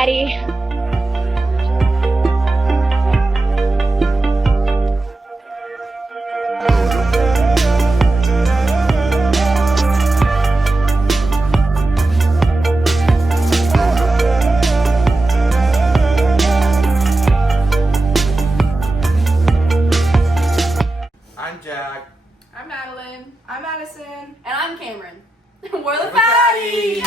Fatty. I'm Jack. I'm Madeline. I'm Madison. And I'm Cameron. We're the Fatties!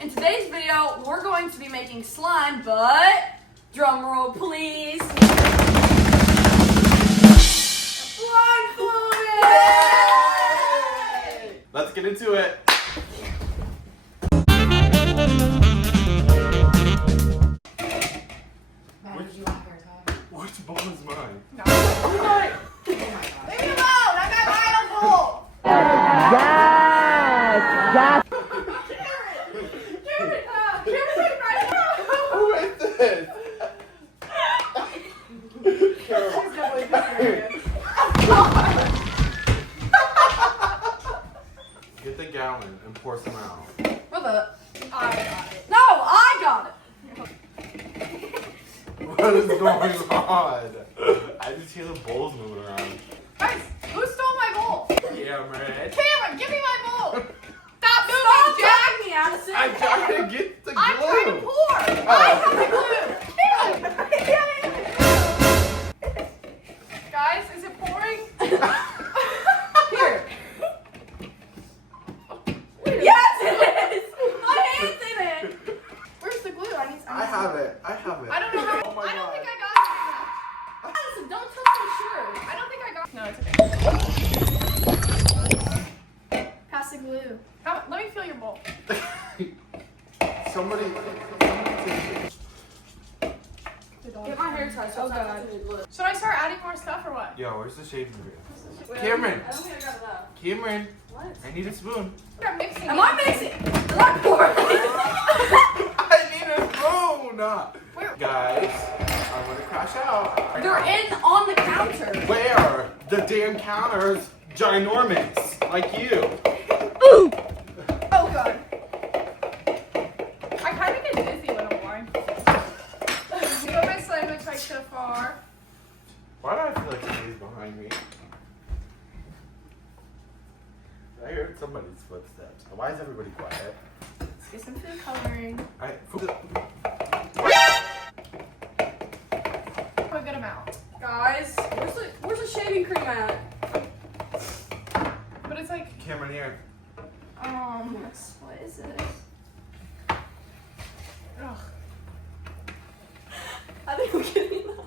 In today's video, we're going to be making slime, but drum roll please. Blindfolded! Yay! Let's get into it. Which bowl is mine? No. Leave me alone! I got my own bowl! Yes! Cameron, right now! Who is this? She's definitely pissing Get the gallon and pour some out. What the? I got it. No, I got it! What is going on? I just hear the bowls moving around. Guys, who stole my bowl? Cameron. Cameron, give me my bowl! Stop moving, Stop Jack! dragging me, Addison! I'm trying to get the glue. I'm trying to pour! I have the glue! Cameron! Guys, is it pouring? Here. Yes, it is! My hand's in it! Where's the glue? I have it. I don't know how. Oh my I don't God. think I got it. Addison, don't touch my shirt. I don't think I got it. No, it's okay. Pass the glue. Let me feel your bowl. Somebody. Get my hair tied so Oh, God. glue. Should I start adding more stuff or what? Yo, where's the shaving cream? Wait, Cameron. I don't think I got enough. Cameron, What? I need a spoon. I'm mixing. Am I mixing? Am I pouring? I need a spoon. Where? Guys, I'm gonna crash out. They're in on the counter. Where? The damn counter's ginormous, like you. Oh God. I kind of get dizzy when I'm blind. Put my sandwich like so far. Why do I feel like somebody's behind me? I heard somebody's footsteps. Why is everybody quiet? Let's get some food coloring. I. A good amount. Guys, where's the shaving cream at? But it's like, Cameron here. What is this? ugh. I think we're getting enough.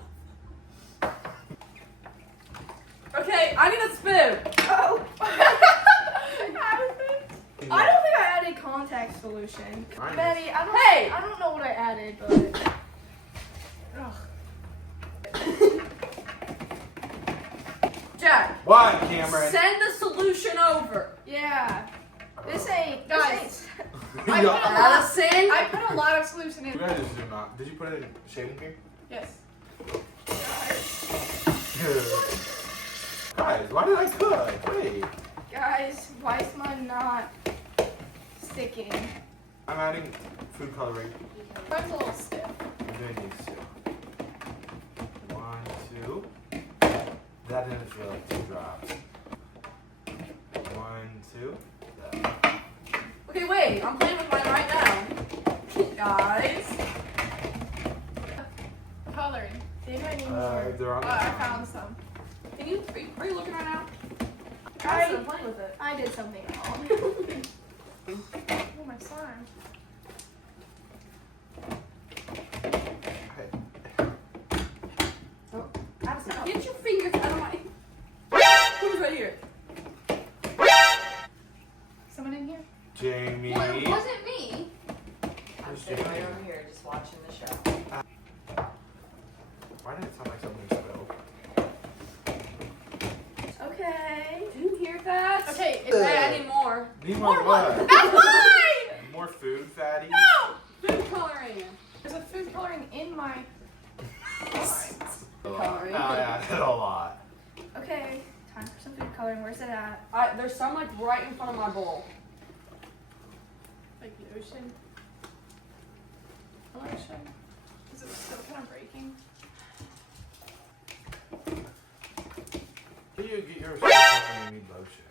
Okay, I need a spoon. Oh. I don't think I added contact solution. Mine is- Betty, I don't know what I added, but. Ugh. Jack, What, Cameron? send the solution over. Yeah. This ain't. Guys. I Yo, put a lot. Addison. I put a lot of solution You in. guys just do not. Did you put it in shaving cream? Yes. Guys, why did I cook? Wait. Guys, why is mine not sticking? I'm adding food coloring. Mine's a little stiff. I'm doing these two. 1, 2. That didn't feel like 2 drops. 1, 2. That. Okay, wait. I'm playing with mine right now. Guys. Coloring. Maybe I need more. They're on Oh, the I found some. Are you looking right now? I- I'm playing with it. I did something wrong. Oh, my slime. Hey. Addison, get your fingers out of my. Who's right here? Someone in here? Jamie. Well, it wasn't me. I'm sitting right over here just watching the show. Why did it sound like something spilled? Okay. Do you hear that? Okay, Hey, I need more. Need More more what? what? That's mine! More food, fatty? No! Food coloring. There's a food coloring in my slime. Coloring. I added a lot. Okay, time for some food coloring. Where's it at? There's some like right in front of my bowl. Like the ocean? lotion. Is it still kind of breaking? Can you get yours? You need lotion.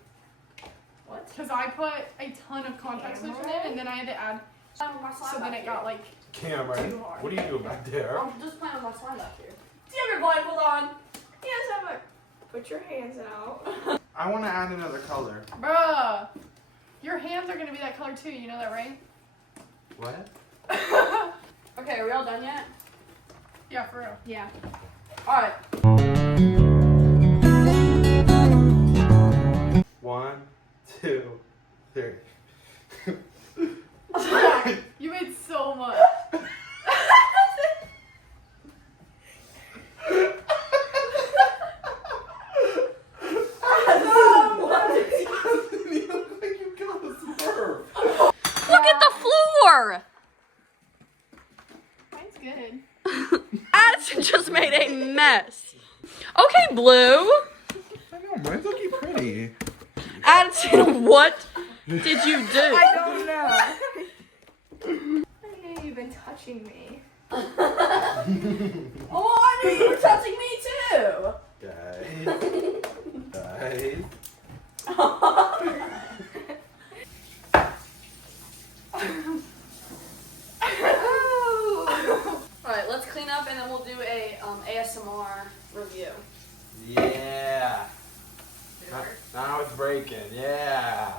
What? Because I put a ton of contact solution in, and then I had to add. So then it got like. Cameron, Too hard. what are you doing back there? I'm just playing with my slime back here. Do you have your blindfold on? Yes, I'm like, put your hands out. I want to add another color. Bruh. Your hands are going to be that color too, you know that, right? What? Okay, are we all done yet? Yeah, for real. Yeah. Alright. 1, 2, 3. You made so much. You look like you killed a Smurf. Look at the floor! Mine's good. Addison just made a mess. Okay, Blue. I know, mine's looking pretty. Addison, what did you do? I don't know. I knew you've been touching me. Oh, I knew you were touching me too. Guys. Alright, let's clean up and then we'll do a ASMR review. Yeah. Now it's breaking. Yeah.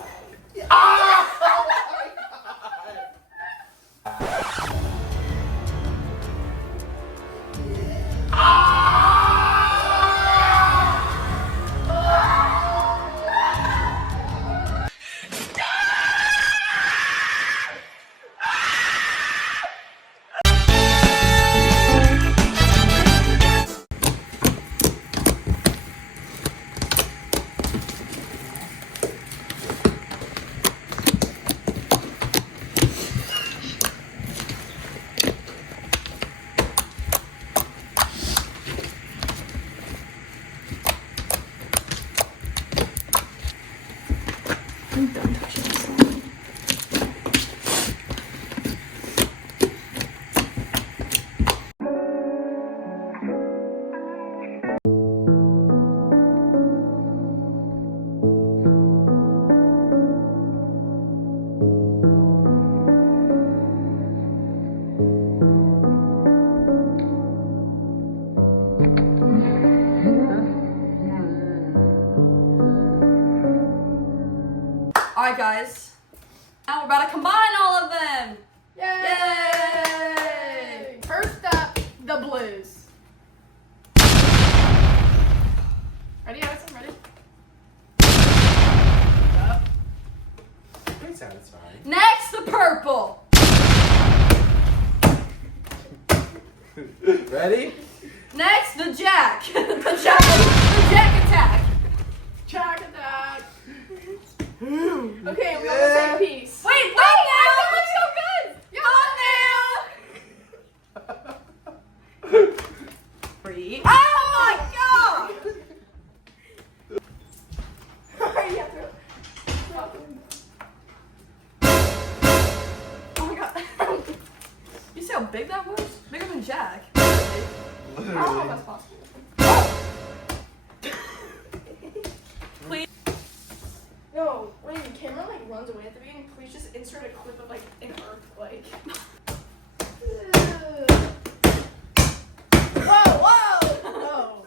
Alright, guys. Now we're about to combine all of them. Yay! First up, the blues. Ready, Addison? Ready? Yep. Pretty satisfying. Next, the purple. Ready? Next, the jack. the jack attack. Jack attack. Okay, I'm Yeah. gonna say peace. Wait, Oh, now! that looks so good. Thumbnail! Three. Oh my god! You have to- Oh my god. You see how big that was? Bigger than Jack. I don't know if Literally. that's possible. Please. No, when the camera like runs away at the beginning, please just insert a clip of like an earthquake. Whoa, whoa! Whoa.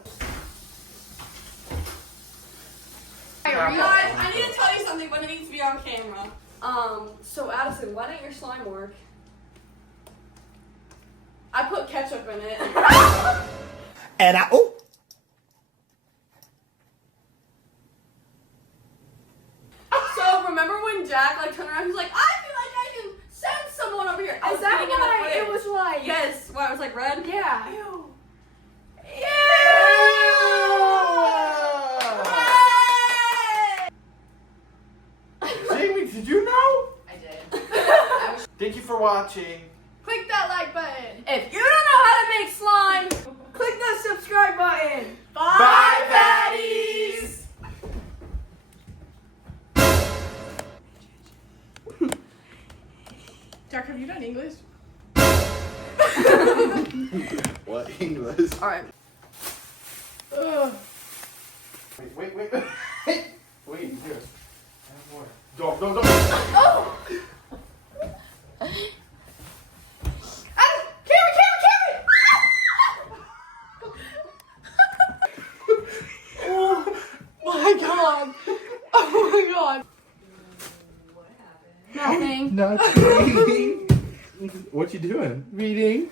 You guys, I need to tell you something, but it needs to be on camera. So Addison, why didn't your slime work? I put ketchup in it. And I So remember when Jack like turned around, he's like, I feel like I can send someone over here. I Is was that getting in the why fridge. it was like? Yes, why it was like red? Yeah. Ew. Jamie, did you know? I did. Thank you for watching. Click that like button. If you don't know how to make slime, Click the subscribe button. Bye, Fatties! Jack, have you done English? What English? All right. Wait. Wait, here. Have more. Don't. Oh! Oh my god. Oh my god. What happened? Nothing. Nothing. What you doing? Reading.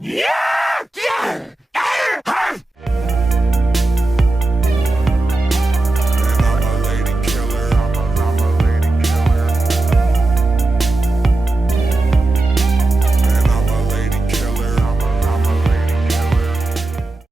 Yeah!